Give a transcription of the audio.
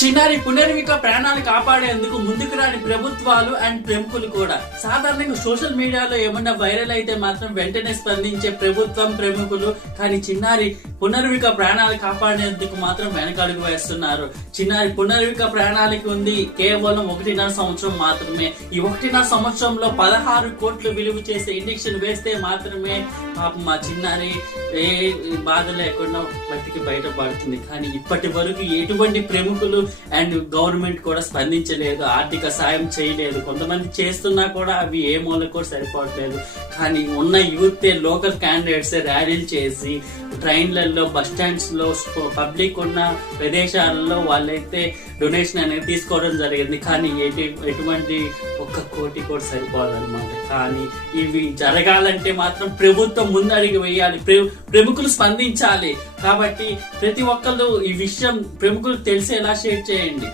చిన్నారి పునర్విక ప్రాణాలు కాపాడేందుకు ముందుకు రాని ప్రభుత్వాలు అండ్ ప్రముఖులు కూడా. సాధారణంగా సోషల్ మీడియాలో ఏమన్నా వైరల్ అయితే మాత్రం వెంటనే స్పందించే ప్రభుత్వం, ప్రముఖులు. కానీ చిన్నారి పునర్విక ప్రాణాలు కాపాడేందుకు మాత్రం వెనకడుగు వేస్తున్నారు. చిన్నారి పునర్విక ప్రాణాలకి ఉంది కేవలం 1.5 సంవత్సరం మాత్రమే. ఈ 1.5 సంవత్సరంలో 16 కోట్లు విలువ చేసే ఇంజెక్షన్ వేస్తే మాత్రమే పాపం మా చిన్నారి ఏ బాధ లేకుండా బతికి బయటపడుతుంది. కానీ ఇప్పటి వరకు ఎటువంటి ప్రముఖులు అండ్ గవర్నమెంట్ కూడా స్పందించలేదు, ఆర్థిక సాయం చేయలేదు. కొంతమంది చేస్తున్నా కూడా అవి ఏ మూల కూడా సరిపోవట్లేదు. కానీ ఉన్న యూత్ లోకల్ క్యాండిడేట్స్ ర్యాలీలు చేసి ట్రైన్లలో, బస్ స్టాండ్స్ లో, పబ్లిక్ ఉన్న ప్రదేశాలలో వాళ్ళైతే డొనేషన్ అనేది తీసుకోవడం జరిగింది. కానీ ఎటువంటి 1 కోటి కూడా సరిపోదన్నమాట. కానీ ఇవి జరగాలంటే మాత్రం ప్రభుత్వం ముందడుగు వేయాలి, ప్రముఖులు స్పందించాలి. కాబట్టి ప్రతి ఒక్కరు ఈ విషయం ప్రముఖులు తెలిసేలా షేర్ చేయండి.